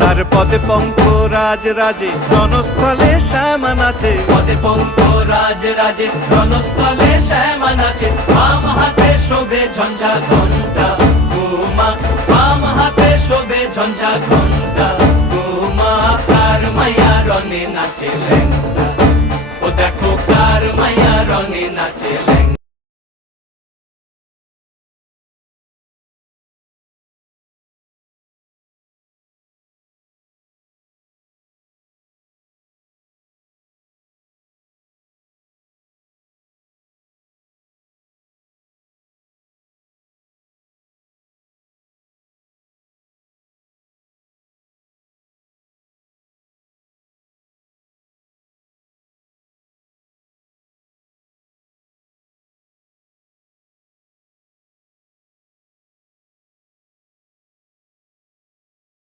তার পদে পঙ্ক রাজ রাজে রণস্থলে শ্যামান আছে। পদে পঙ্ক রাজ রাজে রণস্থলে শ্যামান আছে। বাম হাতে শোভে ঝঞ্ঝা ঘণ্টা গোমা। বাম হাতে শোভে ঝঞ্ঝা ঘণ্টা গোমা। কার মাইয়া রনে নাচে লেঙ্গা ও দেখো কার মাইয়া রনে নাচে